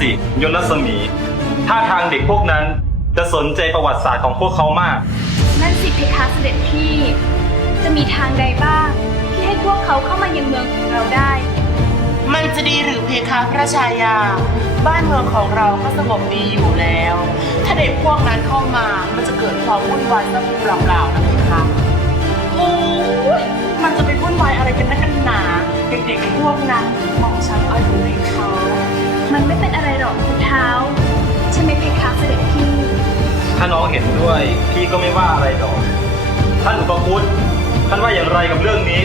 สิยนต์รัศมี ถ้าทางเด็กพวกนั้นจะสนใจประวัติศาสตร์ของพวกเขามาก นั่นสิเพคะเสด็จพี่ จะมีทางใดบ้าง ที่ให้พวกเขาเข้ามายังเมืองของเราได้ มันจะดีหรือเพคะพระชายา บ้านเมืองของเราก็สงบดีอยู่แล้ว ถ้าเด็กพวกนั้นเข้ามามันจะเกิดความวุ่นวายซะเปล่าๆนะเพคะโอ้ยมันจะไปวุ่นวายอะไรกันนักกันหนา เด็กๆพวกนั้นมองฉันเอาอยู่ในเขามั ถ้าน้องเห็นด้วย พี่ก็ไม่ว่าอะไรดอก ท่านอุปคุตท่านว่าอย่างไรกับเรื่องนี้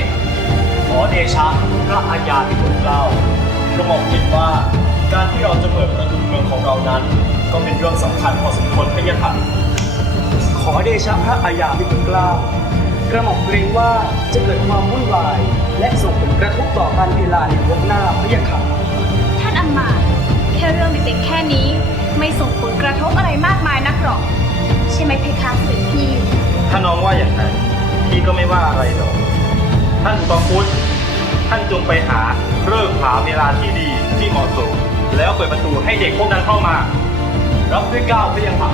ขอเดชะพระอาญาที่ถูกเล่ากระหม่อมเห็นว่าการที่เราจะเปิดประตูเมืองของเรานั้น ก็เป็นเรื่องสำคัญพอสมควรพะยะค่ะขอเดชะพระอาญาที่ถูกเล่ากระหม่อมเกรงว่าจะเกิดความวุ่นวาย และส่งผลกระทบต่อการเวลาในวงหน้าพะยะค่ะท่านอำมาแค่เรื่องเด็กๆแค่นี้ไม่ส่งผลก เพคะเสด็จพี่ ถ้าน้องว่าอย่างนั้นพี่ก็ไม่ว่าอะไรหรอก ท่านอุปคุตท่านจงไปหาเลิกษ์หาเวลาที่ดีที่เหมาะสม แล้วเปิดประตูให้เด็กพวกนั้นเข้ามา รับด้วยก้าวพะยงค่ะ